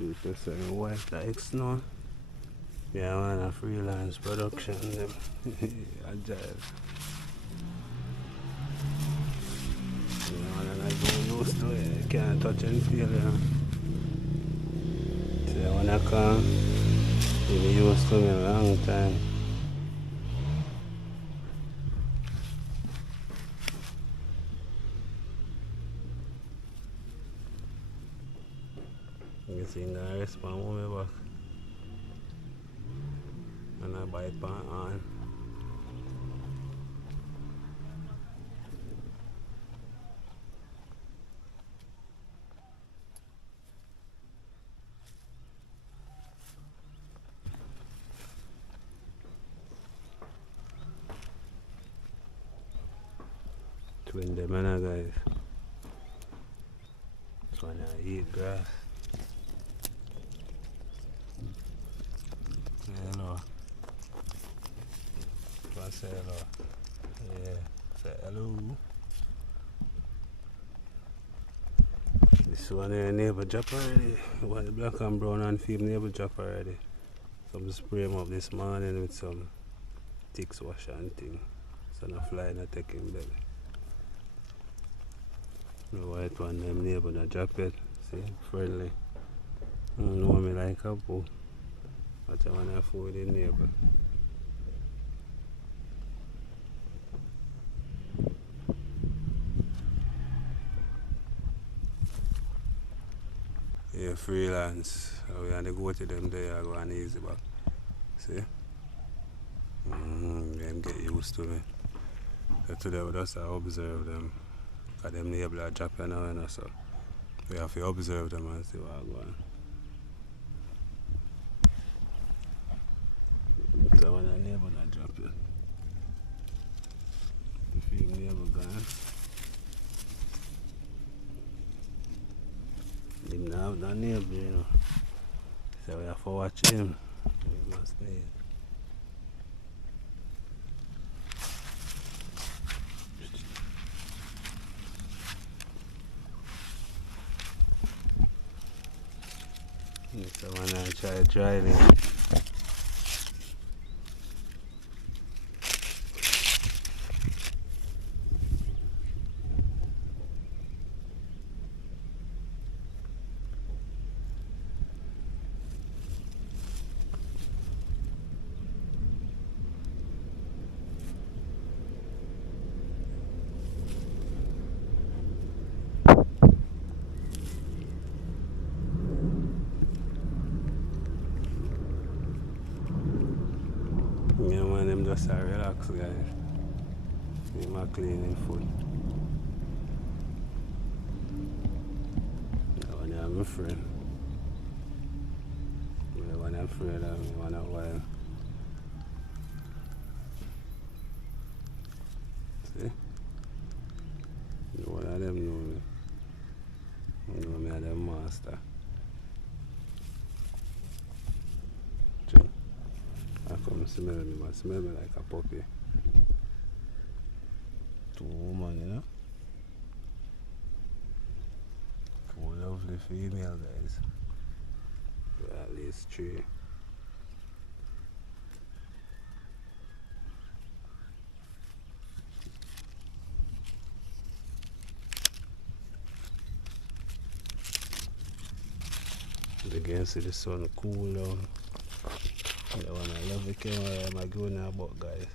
People saying white like snow. Yeah, man, a freelance production. Them. I jive. You know, and I get used to it. You can't touch and feel it. So when I come, you be used to me a long time. You see, I respond when me back. And I bite pan on. Twin them and guys. This one I eat grass. Hello. Come say hello. Yeah. Say hello. This one here neighbor drop already. One the black and brown and film neighbor drop already. So I'm spray him up this morning with some ticks wash and thing. So no fly not take him belly. The white one them neighbor not drop it. See, friendly. I don't know me like a boo. But I want to fool with the neighbor. Yeah, freelance. We had to go to them there, I go on easy back. See? Them get used to me. So today we just observe them. Because them neighbors are dropping now, you know, so we have to observe them and see what go on. So when a neighbor not drop it, the film neighbor gone. Him not have no neighbor, you know. So we have to watch him. We must need. So when I try driving. Yeah, man, them just relax, guys. Them are cleaning food. That one is my friend. The one I'm afraid of me one a while. See? One of them know me. You know me, I'm them master. I come smell me, but smell me like a puppy. Two women, you know? Two lovely female guys. Well, at least three. You can see the sun cool down. That one I love the camera I'm going about, guys.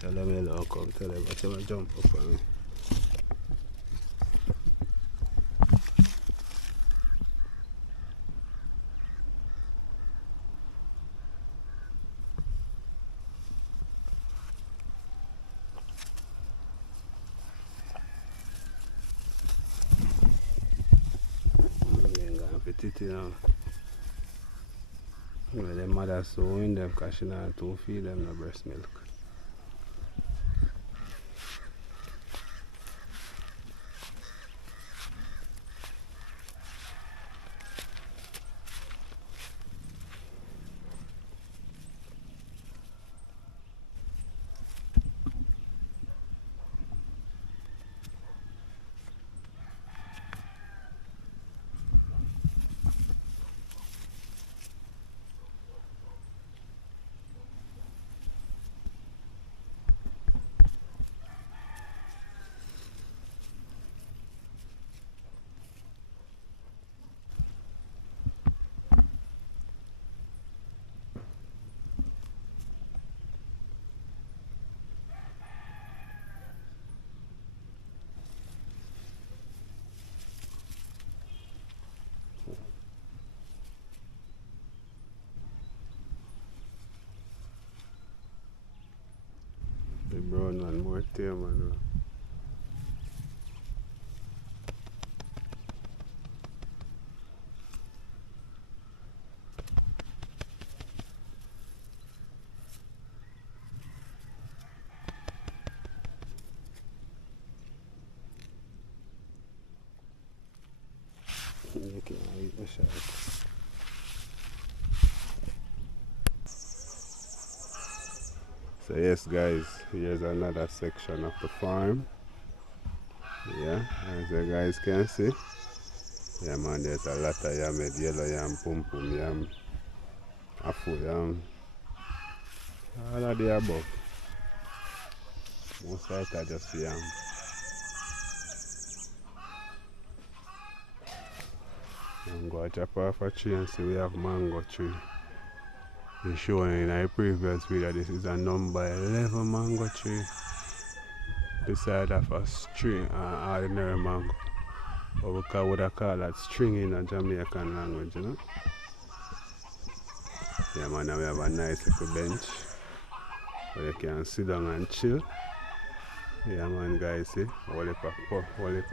Tell them hello, come tell them, tell them jump up on me. Titty now. Well, the mother so in them because she not to feed them no breast milk. brown one more tame man. You can't eat the shark. So yes guys, here's another section of the farm. Yeah, as you guys can see. Yeah man, there's a lot of yam, yellow yam, pum pum yam, apple yam, all of the above. Most of it are just yam. I'm going to chop off a tree and see we have mango tree. It's showing in our previous video this is a number 11 mango tree. Beside of a string, ordinary mango. But we would call that string in a Jamaican language, you know. Yeah man, now we have a nice little bench where you can sit down and chill. Yeah man guys, see, whole heap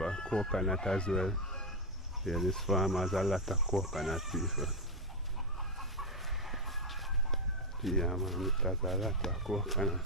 of coconut as well. Yeah, this farm has a lot of coconut people. Yeah man, it has a lot of coconut.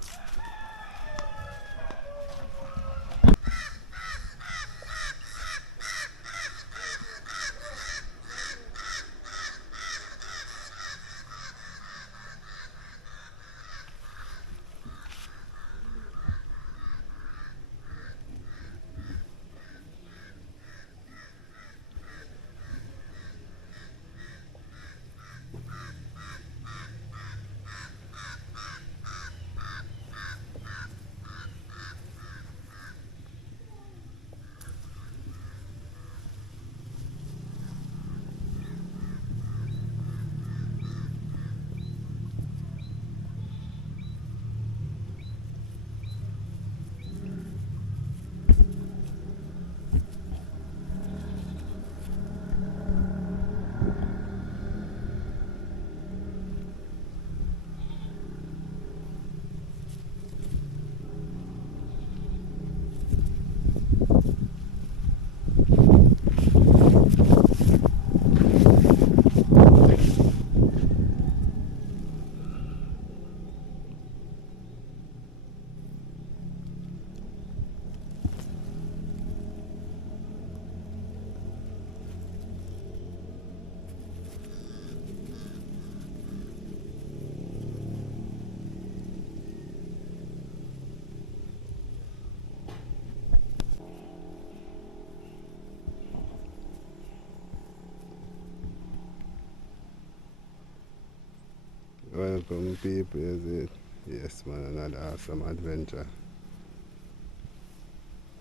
Welcome people, is it? Yes man, another awesome adventure.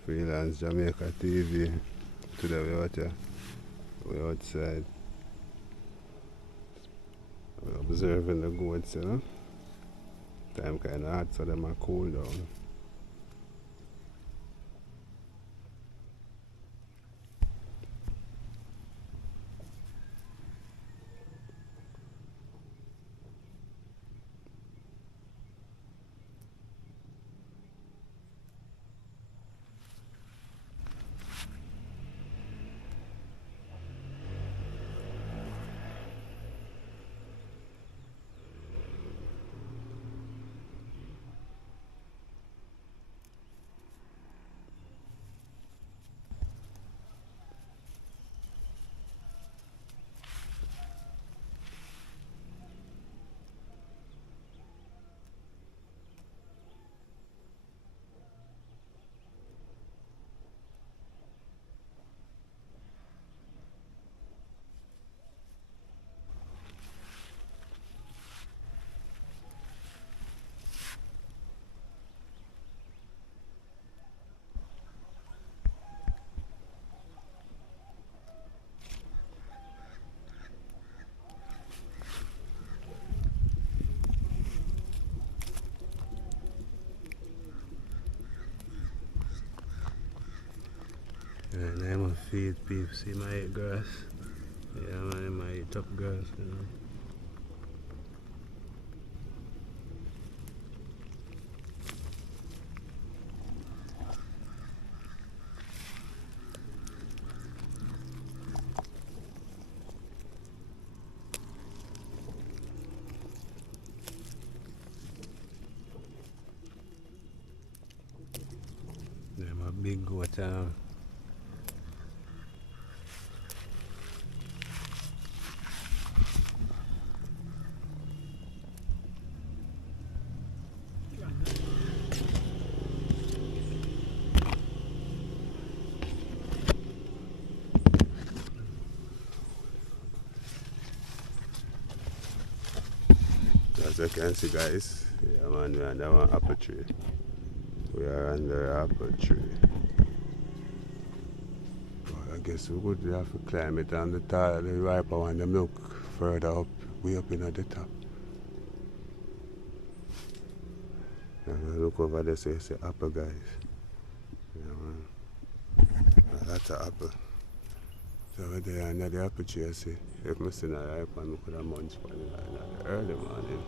Freelance Jamaica TV. Today we're outside. We're observing the goats, you know. Time kinda hot so them are cool down. And I'm gonna feed people, see my eat grass. Yeah man, I might eat up grass, you know. big goat. As you can see, guys, yeah, man, we're under one apple tree. We are under an apple tree. But I guess we would have to climb it on the top, the riper one, them look further up, way up in at the top. And look over there, so it's an apple, guys. Yeah, man. That's an apple. So over there under the apple tree, I see, if I see a ripe one, I could have munch on it early morning.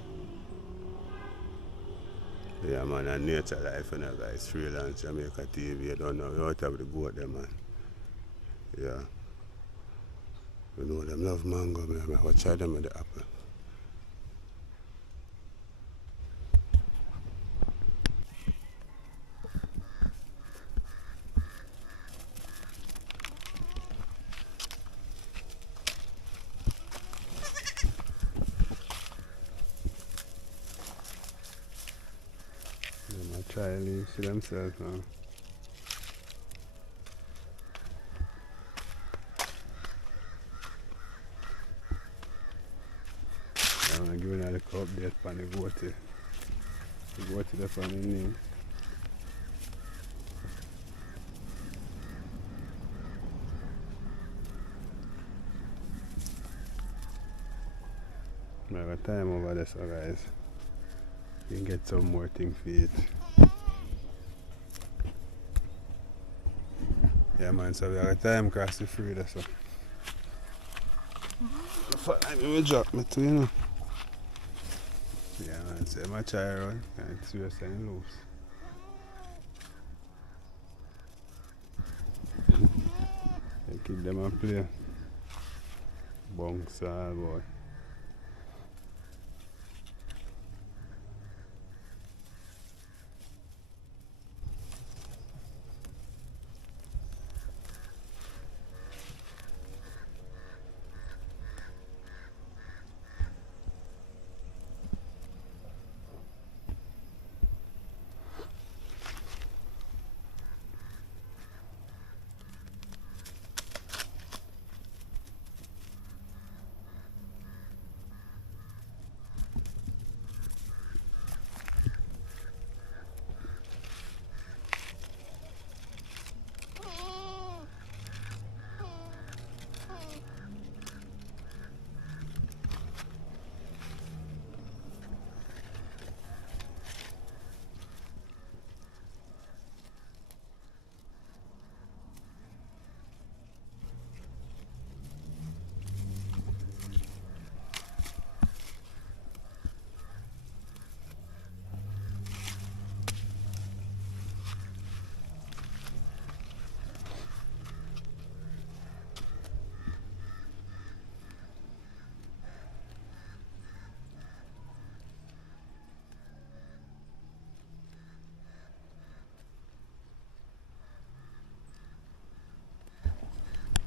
Yeah, man, and nature life, you know, guys. Freelance Jamaica TV, you don't know, you out of the goat there, man. Yeah. You know, them love mango, man. I try them with the apple. Them I try to see themselves now. I'm giving her the update on the goat. The goat is up on the name. I have a time over there, so guys. You can get some more things for it. Yeah, man, so we have a time across the free there, so. I will drop me too, you know. Yeah, man, so I'm try run and it's just and loose. I keep them and play. Bunks all boy.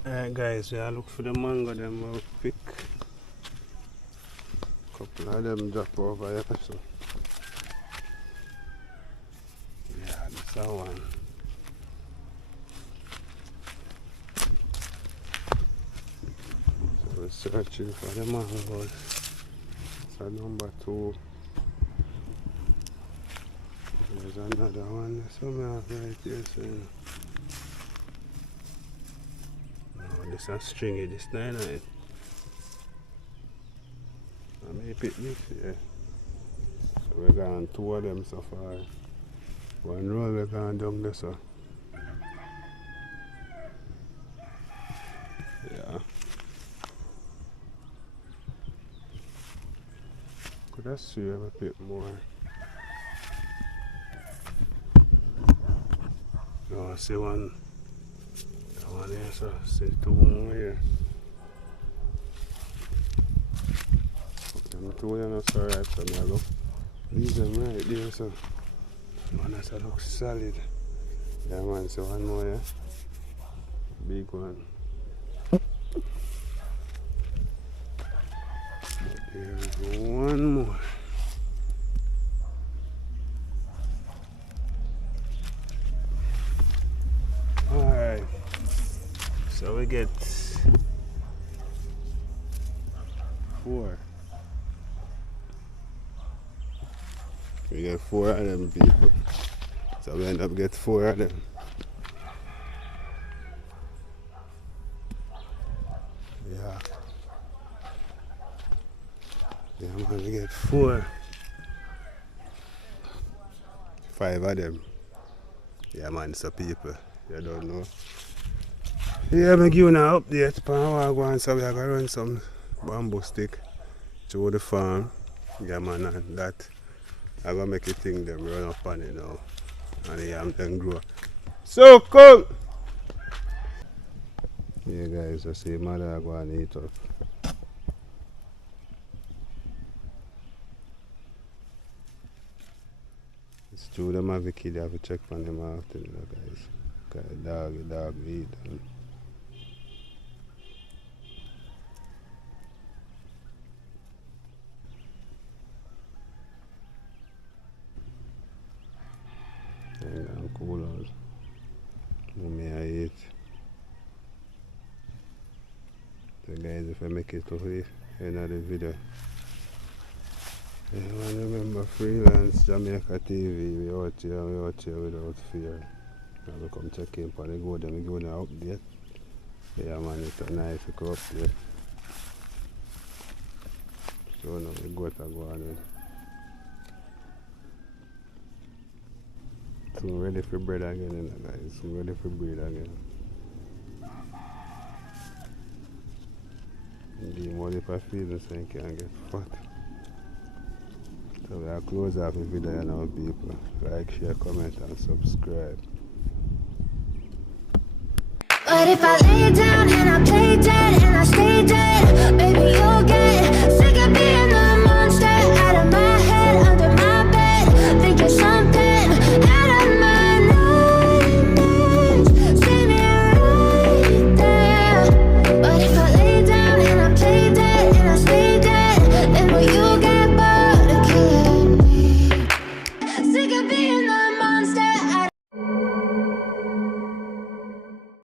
Alright guys, we are look for the mango them we'll pick. Couple of them drop over here so. Yeah, this is one. So we're searching for the mangoes. So number 2. There's another one somewhere right here, so this is stringy, this 9. I may pick this here. So we're going 2 of them so far. One roll we're going down this so. Yeah. Could I see if I pick more? No, I see one. One here, so see 2 more here. Them 2 are not so ripe, so I go leave them right there, so man, that looks solid. Yeah man, so one more, yeah? Big one. Here's one more. Alright. So we get 4. We get 4 of them people. So we end up get 4 of them. Yeah. Yeah man, we get 4. 5 of them. Yeah man, so people, you don't know. Yeah, I'm giving an update on how so we are going to run some bamboo stick through the farm. Yeah man, and that I'm going to make it thing them run up on it now. And the yam then grow. So come! Yeah guys, I see mother are going to eat up. It's true them have a kid, you have to check on them often, you know, guys. Because the dog eat them. And cool out. Mommy I eat. So guys, if I make it to the end of the video. Yeah, man, remember freelance Jamaica TV, we out here without fear. And we come check in for the go then we give an update. Yeah man, it's a nice update. So now we go to go on. So we're ready for bread again, you know, guys. We're ready for bread again. The more if I feel the same can get fat. So we'll close off the video now, people. Like, share, comment and subscribe. But if I lay down and I play dead and I stay dead, baby, you'll get